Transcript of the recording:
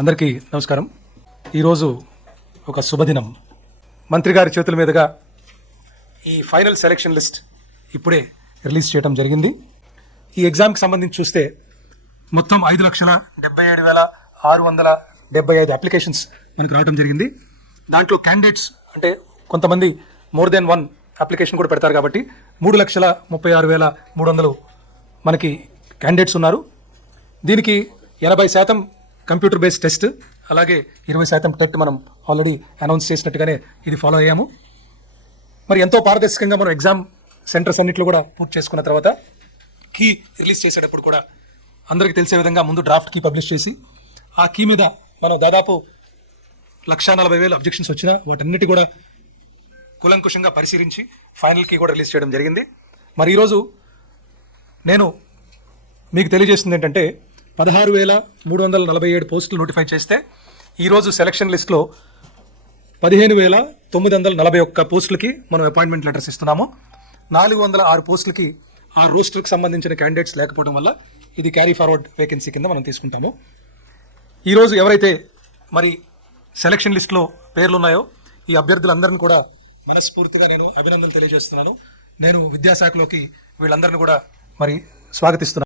అందరికీ నమస్కారం. ఈరోజు ఒక శుభదినం. మంత్రి గారి చేతుల మీదుగా ఈ ఫైనల్ సెలక్షన్ లిస్ట్ ఇప్పుడే రిలీజ్ చేయడం జరిగింది. ఈ ఎగ్జామ్కి సంబంధించి చూస్తే మొత్తం 5,77,675 అప్లికేషన్స్ మనకు రావడం జరిగింది. దాంట్లో క్యాండిడేట్స్ అంటే కొంతమంది మోర్ దెన్ వన్ అప్లికేషన్ కూడా పెడతారు కాబట్టి 3,36,300 మనకి క్యాండిడేట్స్ ఉన్నారు. దీనికి 80% కంప్యూటర్ బేస్డ్ టెస్ట్, అలాగే 20% టెట్ మనం ఆల్రెడీ అనౌన్స్ చేసినట్టుగానే ఇది ఫాలో అయ్యాము. మరి ఎంతో పారదర్శకంగా మనం ఎగ్జామ్ సెంటర్స్ అన్నింటిలో కూడా పూర్తి చేసుకున్న తర్వాత కీ రిలీజ్ చేసేటప్పుడు కూడా అందరికీ తెలిసే విధంగా ముందు డ్రాఫ్ట్ కీ పబ్లిష్ చేసి ఆ కీ మీద మనం దాదాపు 1,40,000 అబ్జెక్షన్స్ వచ్చినా వాటన్నిటి కూడా కూలంకుషంగా పరిశీలించి ఫైనల్ కీ కూడా రిలీజ్ చేయడం జరిగింది. మరి ఈరోజు నేను మీకు తెలియజేస్తుంది ఏంటంటే 16,347 పోస్టులు నోటిఫై చేస్తే ఈరోజు సెలక్షన్ లిస్ట్లో 15,941 పోస్టులకి మనం అపాయింట్మెంట్ లెటర్స్ ఇస్తున్నాము. 406 పోస్టులకి ఆ రోస్టర్కి సంబంధించిన క్యాండిడేట్స్ లేకపోవడం వల్ల ఇది క్యారీ ఫార్వర్డ్ వేకెన్సీ కింద మనం తీసుకుంటాము. ఈరోజు ఎవరైతే మరి సెలక్షన్ లిస్ట్లో పేర్లు ఉన్నాయో ఈ అభ్యర్థులందరినీ కూడా మనస్ఫూర్తిగా నేను అభినందనలు తెలియజేస్తున్నాను. నేను విద్యాశాఖలోకి వీళ్ళందరినీ కూడా మరి స్వాగతిస్తున్నాను.